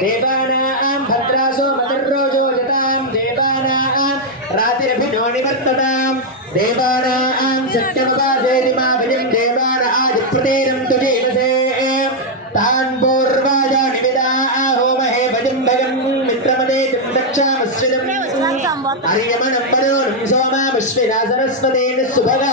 దేవానాం భద్రాసో మదర్రోజో జతాం దేవానాం రాతిరభినో నివర్తతాం దేవానాం సత్యముపాసేది మా భజం దేవాన ఆదిప్రతీరం తు జీవసే తాన్ పూర్వాజ నివిదా హోమహే భజం భగం మిత్రమదే దక్షామశ్విదం అర్యమణం పదోరం సోమాముష్వి సరస్వతేన సుభగా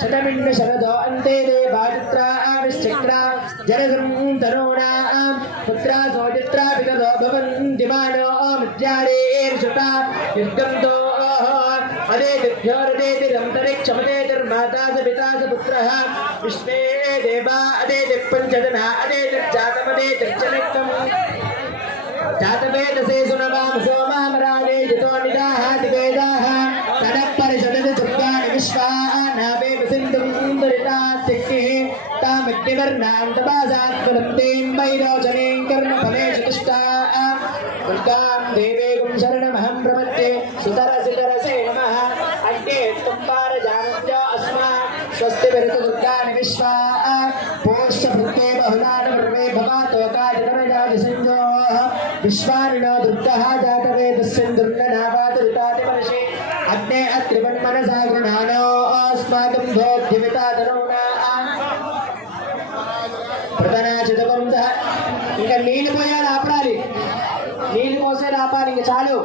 शतमिन्न शरदो अन्ते देवादित्रा आविश्चक्रा जनसं तनूनां पुत्रा सोजित्रा पितरो भवन्ति मानो मित्यारेर्षुता युद्धं तो अरे दिभ्योरदेतिरन्तरिक्षमते निर्माता स पिता स पुत्रः विष्णे देवा अदे दिक्पञ्चजना अदे दिक्जातमदे दिक्चनिक्तम् जातवेदसे सुनवां सोमामराज तामित्यवर्णां तपासात् प्रलप्तिं वैरोचनीं कर्मफले चतुष्टा दुर्गां देवेगुं शरणमहं प्रपद्ये सुतरसि तरसे नमः अग्ने त्वं पारजानस्य अस्मा स्वस्ति विरतु చాలు.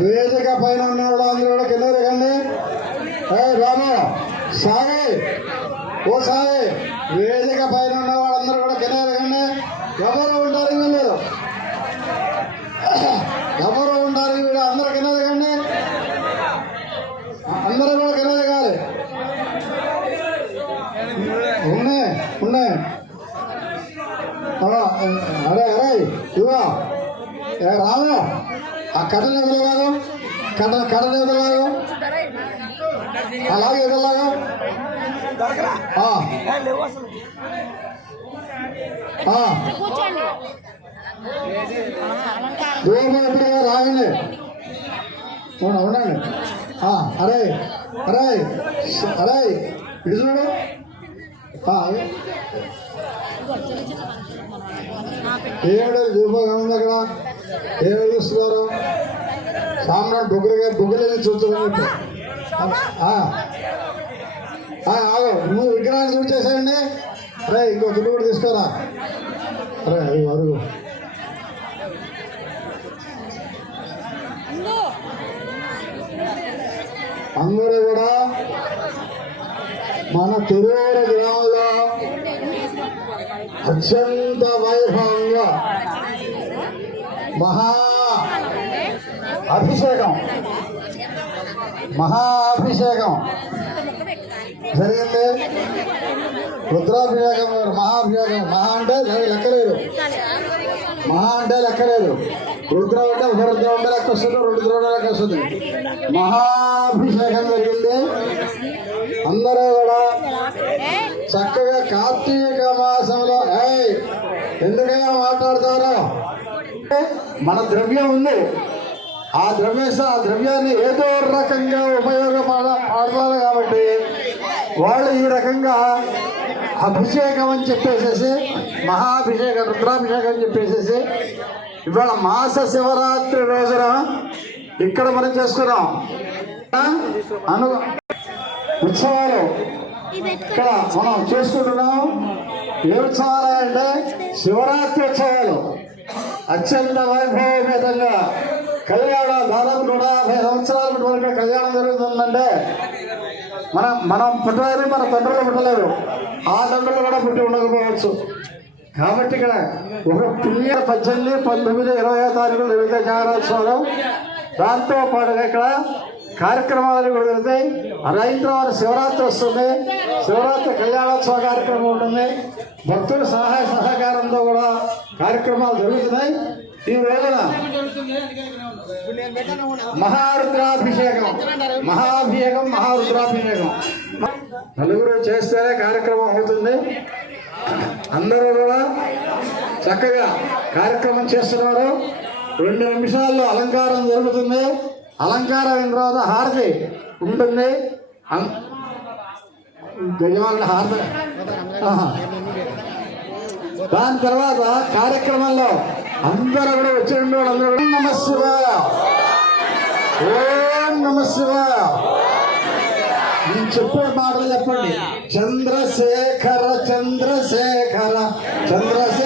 వేదిక పైన ఉన్నాడు అందులో కింద రండి రామ సాయి ఓ సాయి వేదిక పైన ఉన్న వాళ్ళందరూ కూడా కింద దిగండి ఎవరు ఉంటారు వీళ్ళు ఎవరు ఉంటారు వీళ్ళు అందరూ కింద దిగండి అందరూ కూడా కింద దిగాలి ఉన్నాయి ఉన్నాయి ఆ, అరే అరే ఇవో ఏ రాము ఆ కట్టలు ఎదురులాగా కట్ట కట్టలు ఎదురులాగా అలాగే ఎదురులాగా దూరం ఎప్పుడుగా రాగండి ఉండండి. అరే అరే అరే ఇది చూడు. దీపంగా ఉంది అక్కడ ఏమి చూస్తున్నారు సామ్రాట్ బొగ్గులుగా బొగ్గులు చూస్తున్నారు ఆగు. నువ్వు విగ్రహాన్ని చూసేసేయండి అరే ఇంకో తులు కూడా తీసుకోరా? అరే అది అరుగు. అందరూ కూడా మన తిరువూరు గ్రామంలో అత్యంత వైభవంగా మహా అభిషేకం. మహా అభిషేకం. జరిగింది. రుద్రాభిషేకం మహాభిషేకం. మహా అంటే లెక్కలేదు. మహా అంటే లెక్కలేదు. రుద్రం అంటే ఒక రుద్రం ఉంటే లెక్క వస్తుంది రెండు రుద్రం లెక్క వస్తుంది. మహాభిషేకం జరిగింది. అందరూ కూడా చక్క మన ద్రవ్యం ఉంది. ఆ ద్రవ్య ఆ ద్రవ్యాన్ని ఏదో రకంగా ఉపయోగపడ పడతారు కాబట్టి వాళ్ళు ఈ రకంగా అభిషేకం అని చెప్పేసేసి మహాభిషేకం రుద్రాభిషేకం అని చెప్పేసేసి ఇవాళ మాస శివరాత్రి రోజున ఇక్కడ మనం చేసుకున్నాం. అను ఉత్సవాలు. ఇక్కడ మనం చేసుకుంటున్నాం. ఏ ఉత్సవాలు అంటే శివరాత్రి ఉత్సవాలు. అత్యంత వైభవపేతంగా కళ్యాణం దాదాపు నూట యాభై సంవత్సరాల వరకు కళ్యాణం జరుగుతుందంటే మనం మనం పుట్టలేదు మన తండ్రులు పుట్టలేదు ఆ తండ్రులు కూడా పుట్టి ఉండకపోవచ్చు. కాబట్టి ఇక్కడ ఒక పుణ్య పద్దెనిమిది పంతొమ్మిది ఇరవై తారీఖులు జరిగితే జాగ్రత్త దాంతో పాటుగా ఇక్కడ కార్యక్రమాలు కూడా జరుగుతాయి. అయిన తర్వాత శివరాత్రి వస్తుంది. శివరాత్రి కళ్యాణోత్సవ కార్యక్రమం ఉంటుంది భక్తుల సహాయ సహకారంతో కూడా కార్యక్రమాలు జరుగుతున్నాయి. ఈ రోజున మహారుద్రాభిషేకం. మహాభిషేకం మహారుద్రాభిషేకం. నలుగురు చేస్తేనే కార్యక్రమం అవుతుంది. అందరూ కూడా చక్కగా కార్యక్రమం చేస్తున్నారు. రెండు నిమిషాల్లో అలంకారం జరుగుతుంది. అలంకారమైన తర్వాత హారతి ఉంటుంది. అం- గజమాల హారతి. దాని తర్వాత కార్యక్రమంలో అందరూ కూడా వచ్చిన అందరూ కూడా. నమ ఓం నేను చెప్పే మాటలు చెప్పండి. చంద్రశేఖర చంద్రశేఖర చంద్రశేఖర.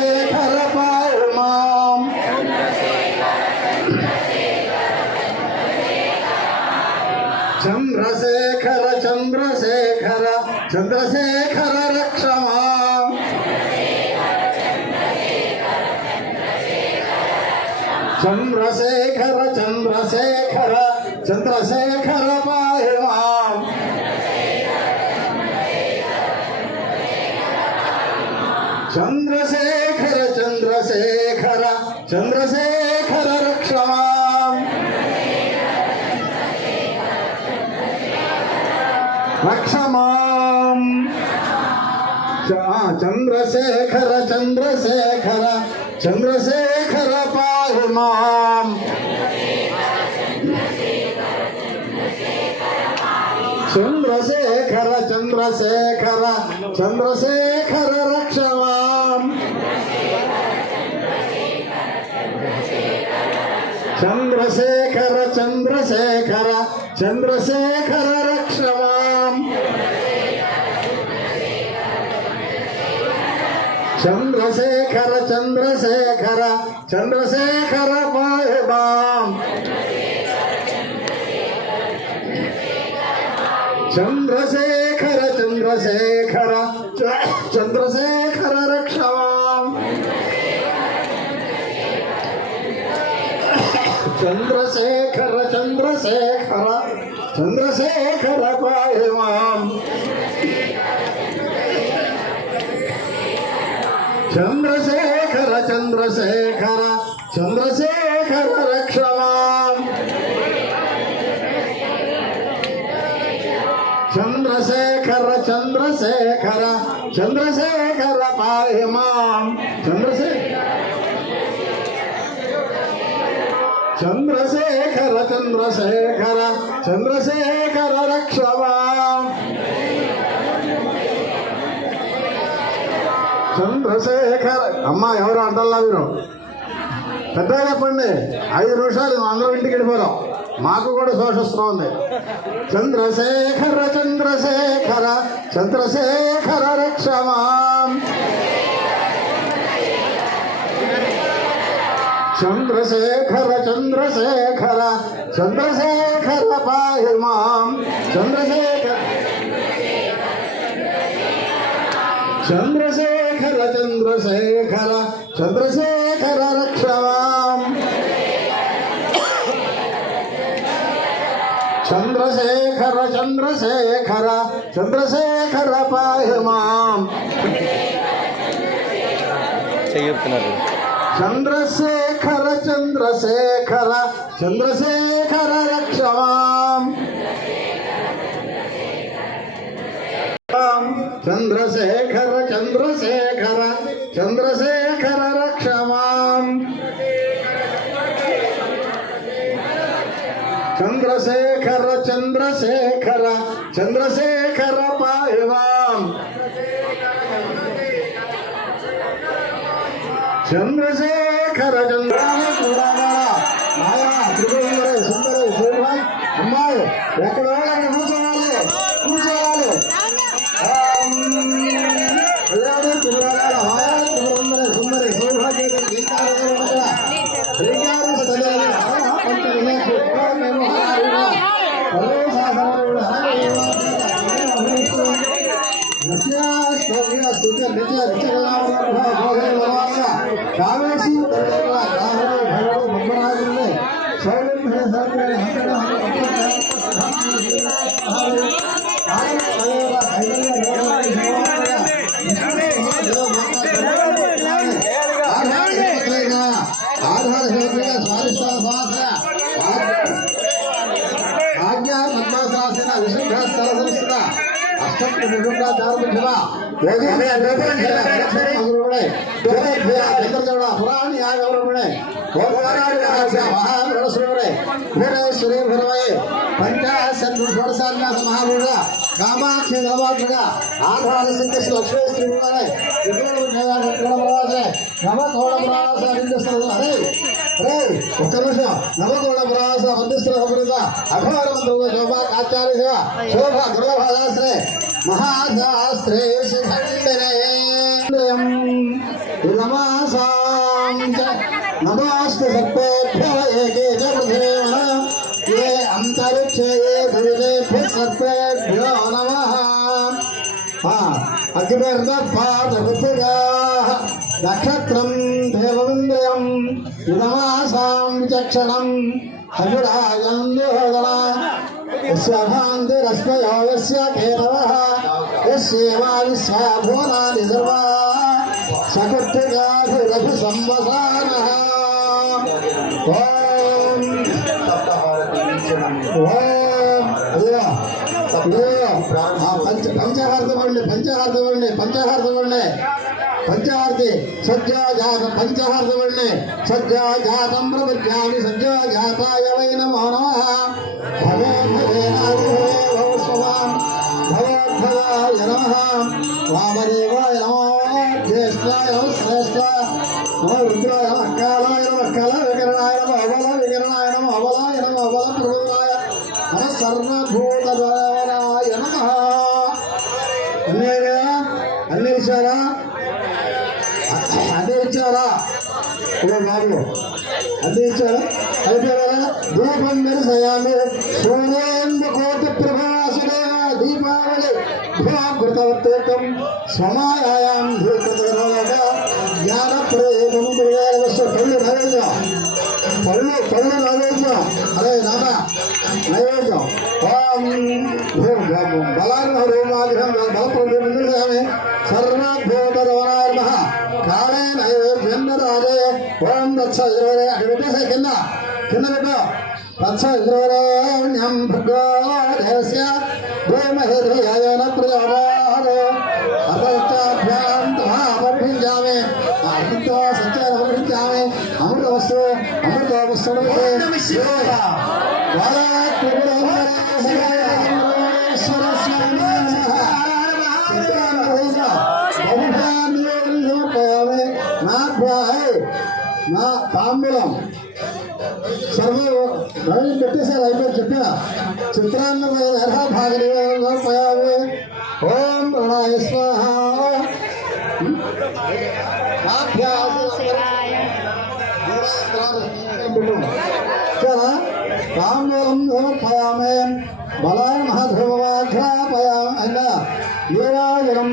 చంద్రశేఖర చంద్రశేఖర చంద్రశేఖర చంద్రశేఖర చంద్రశేఖర పాయమాం. చంద్రశేఖర చంద్రశేఖర చంద్రశేఖర పాహి మాం చంద్రశేఖర చంద్రశేఖర చంద్రశేఖర రక్షవాం. చంద్రశేఖర చంద్రశేఖర చంద్రశేఖర రక్షవాం. చంద్రశేఖర చంద్రశేఖర చంద్రశేఖర పాయమాం చంద్రశేఖర చంద్రశేఖర చ- చంద్రశేఖర రక్షమాం చంద్రశేఖర చంద్రశేఖర చంద్రశేఖర పాయమాం చంద్రశేఖర చంద్రశేఖర చంద్రశేఖర రక్షమాం. చంద్రశేఖర చంద్రశేఖర చంద్రశేఖర పాయమాం చంద్రశేఖర చంద్రశేఖర చంద్రశేఖర చంద్రశేఖర రక్షమాం. చంద్రశేఖర అమ్మ ఎవరు అంటల్లా మీరు? పెద్దగా చెప్పండి. ఐదు నిమిషాలు అందరం ఇంటికి వెళ్ళిపోదాం. మాకు కూడా శోషిస్తూ ఉంది. చంద్రశేఖర చంద్రశేఖర చంద్రశేఖర రక్షమాం చంద్రశేఖర చంద్రశేఖర చంద్రశేఖర పాహి మాం. చంద్రశేఖర చంద్రశేఖర చంద్రశేఖర చంద్రశేఖర రక్షమాం చంద్రశేఖర చంద్రశేఖర చంద్రశేఖర పాహి మాం చెయ్యుతున్నారు చంద్రశేఖర చంద్రశేఖర చంద్రశేఖర రక్షమాం చంద్రశేఖర చంద్ర చంద్రశేఖర చంద్రశేఖర రక్షమాం. చంద్రశేఖర చంద్రశేఖర చంద్రశేఖర పాయవాం. చంద్రశేఖర చంద్ర సుందర శోభాయ్ అమ్మాయి ఎక్కడ ராமேஸ்வர ராமேஸ்வர ராமேஸ்வர ராமேஸ்வர ராமேஸ்வர का धर्म ठेवा ಹೋಗೇ ಗೋಪಾಲ ಅವರುಗಳೇ ಗೋಪಾಲ ಬೆಂಕರಜೌಡ ಪುರಾಣ ಯಾರ ಅವರುಗಳೇ ಗೋಪಾಲ ಮಹಾರಸರವರೇ ಪುರ ಸುರೇ ಭರವೇ ಪಂಚಾಸನ್ ಬಡಸಾಲ ಮಹಾಭೂರ ಕಾಮಾಕ್ಷಿ ನವಾಗ್ರಗ ಆಧಾರ ಸಂಕೇಶ ಲಕ್ಷ್ಮೀ ಶ್ರೀಗಳೇ ಇವರು ನೇವಾಡ ಪ್ರವಾಸೆ ನಮಕೋಳ ಪ್ರವಾಸ ಬಿಂದಿಸ್ತದ ಅದೇ ರೇ ಒಕ್ಕ ನಿಮಿಷ ನಮಕೋಳ ಪ್ರವಾಸ ಬಂದಿಸ್ತದ ಅವರಿಂದ ಅಭಾರ ಮಂತ್ರ ಶೋಭಾ ಆಚಾರ್ಯ ಶೋಭಾ ಗೃಹ ಭಾಗಾಸ್ರೆ నమాస్తు సర్పేభ్య ఏకే చ ఏ అంతరిక్షే ఏ ధృవేభ్య సర్పేభ్యో నమః అగ్నిర్దపాదృతిగా నక్షత్రం దేవవిందయం ఇదమాసాం విచక్షణం హజురాయందోదన యస్యాభాంతిరస్మయో విశ్వా భువనాని సర్వా సకృత్తికాభిరభి సంవసానః ఓం ఓం అదిగో పంచహార్థమండి పంచహార్థమండి పంచహార్థమండి పంచహారతి సజ్జాజాత పంచహార్థమండి సజ్జాజాతం ప్రపంచామి సజ్జాజాతాయ వై నమో నమః భవే భవేనాది భవే భవస్వమాన్ భగవద్భవాయ నమః. వామదేవాయ నమో. జ్యేష్ఠాయ నమః శ్రేష్ఠ నమో. రుద్రాయ నమః కాలాయ నమః కల వికరణాయ నమః అబల వికరణాయ నమః అబలాయ నమః అబల ప్రబోధాయ నమః సర్వభూతధరాయ నమః. అన్నయ్య అన్నీ ఇచ్చారా అదే ఇచ్చారా ఓ బాబు అదే ఇచ్చారా అయిపోయారా దీపం మెరిసయామి సూర్యేంద్ర కోటి ప్రభాసుదేవ దీపావళి. భూకృతవర్తేకం సమాయాం ధూకృతరోగ జ్ఞాన ప్రేమ పళ్ళు నైవేద్యం. పళ్ళు పళ్ళు నైవేద్యం. అదే నాన్న నైవేద్యం. ఓం బలాన్ని హోమాగ్రహం சர்வபூதவனார்மக காலே நயவென்னதாதே ஓம் தத்ச இருவரே அடி விட்டு சே கிண்ண கிண்ண விட்டு தத்ச இருவரேண்யம் பகோ தேவசிய பூமஹிர்வியாயன பிரதாரோ அபஷ்டாபியாம் தமாபர்பிஞ்சாமே அமிர்தோ சத்யார அபர்பிஞ்சாமே அமிர்த నా తాంబూలం సర్వ రవి పెట్టేశారు అయిపోయి చెప్పిన. చిత్రాన్న భాగమే ఓం ప్రణాయ స్వాహ. తాంబూలం సమర్పయామే బలాయ మహాధర్మవాఘ్రాపయామ అన్న. వీరాజనం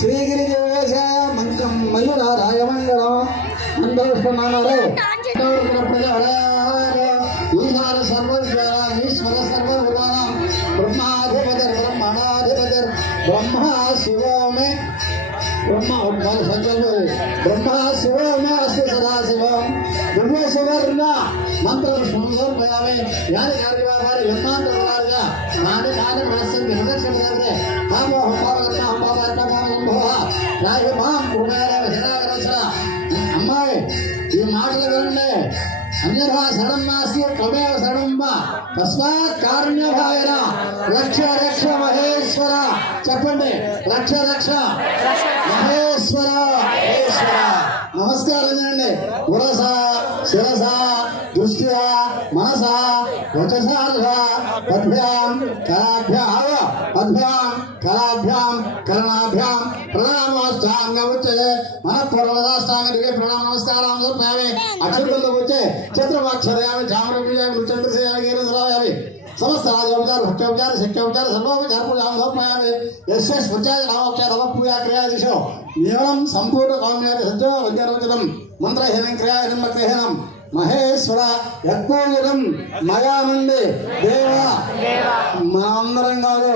ஸ்ரீகிரிவேஷ மங்கம் மயூராராய மங்களம் மண்டலஸ்வநாமரே ஈசார சர்வஸ்வரா ஈஸ்வர சர்வபுராணம் பிரம்மாதிபதர் பிரம்மணாதிபதர் பிரம்மா சிவோமே பிரம்மா பிரம்மா சிவோமே அஸ்து சதா சிவம் பிரம்ம சுவர்ண மந்திர சுந்தரம் பயாவே யாரு யாரு வியாபாரி என்னாண்டு நானே நானே మాం కృపయాల జనాగరస అమ్మాయి ఈ మాటలు వినండి. అన్యథా శరణం నాస్తి త్వమేవ శరణం మా తస్మాత్ కారుణ్యభాయన రక్ష రక్ష మహేశ్వర. చెప్పండి రక్ష రక్ష. మహేశ్వర మహేశ్వర. నమస్కారం చేయండి ఉరస శిరస దృష్ట్యా మనస మనఃపూర్వదాష్టాంగ దిగే ప్రణామ నమస్కారం సమర్పయామి అక్షరంతో వచ్చే చిత్రమాక్షరయామి చామరూపియామి నృత్యంద్రసేయామి గీరసరాయామి సమస్త రాజోపచార భక్త్యోపచార శక్యోపచార సర్వోపచార పూజాం సమర్పయామి యస్య స్వచ్ఛాయ నామోపచార నమఃపూజా క్రియాదిశో నియమం సంపూర్ణ కామ్యాన్ని సజ్జో విద్యారోచనం మంత్రహీనం క్రియాహీనం భక్తిహీనం మహేశ్వర యత్పూజనం మయా నుండి దేవ. మనందరం కాదు.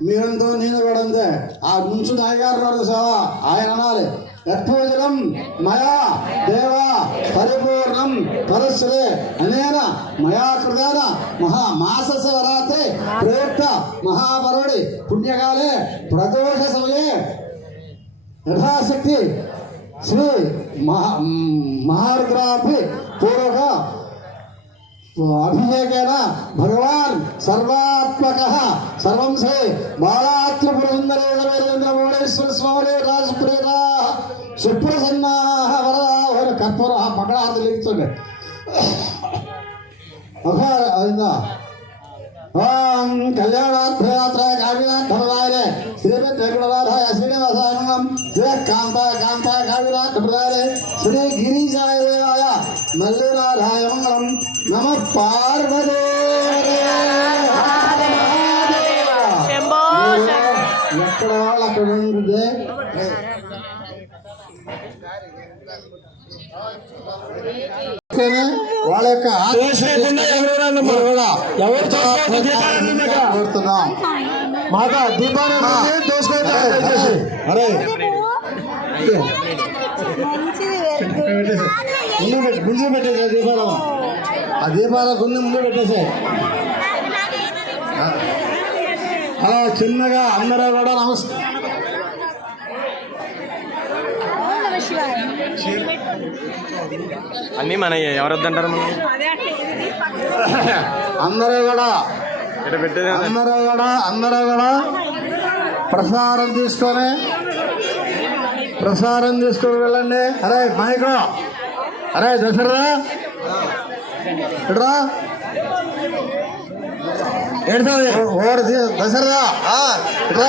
మీరంతో నేను కూడా అంతే ఆ ముంచు నాయగారు సేవ ఆయన అనాలి. యత్పూజనం మయా దేవ పరిపూర్ణం పరస్సులే అనేన మయా కృతాన మహా మాస వరాతే ప్రయుక్త మహాపరుడి పుణ్యకాలే ప్రదోష సమయే. యథాశక్తి శ్రీ మహా మహారుద్రాభి పూర్వక అభిషేకేన భగవాన్ సర్వాత్మక. సర్వం శ్రీ బాలాత్రిపుర సుందరే భువనేశ్వర స్వామి రాజప్రేత సుప్రసన్న వర కర్పూర పకడార్థ లిఖితుంది అయిందా ఓం కళ్యాణార్థయాత్ర కావ్యనాథరాయ శ్రీమద్ వెంకటరాధాయ శ్రీనివాసానందం శ్రీ కాంత కాంత కావ్యనాథ ప్రదాయ శ్రీ గిరిజాయ దేవాయ మల్లినాథాయ మంగళం నమ పార్వదే ఎక్కడ వాళ్ళు అక్కడ ఉంటుంది వాళ్ళ యొక్క కోరుతున్నాం దీపాన్ని దోసుకోవద్దు. అరే. ముందు పెట్టి ముందు పెట్టేసే దీపాలు. ఆ దీపాల కొన్ని ముందు పెట్టేసే. అలా చిన్నగా అందరూ కూడా నమస్కారం అన్నీ మన ఎవరు వద్దంటారు మనం? అందరూ కూడా. ఇక్కడ పెట్టేది అందరూ కూడా అందరూ కూడా ప్రసారం తీసుకొని ప్రసారం తీసుకొని వెళ్ళండి. అరే మైకో. అరే దసరా ఇట్రా. ఎడతా ఓడి దసరా ఇట్రా.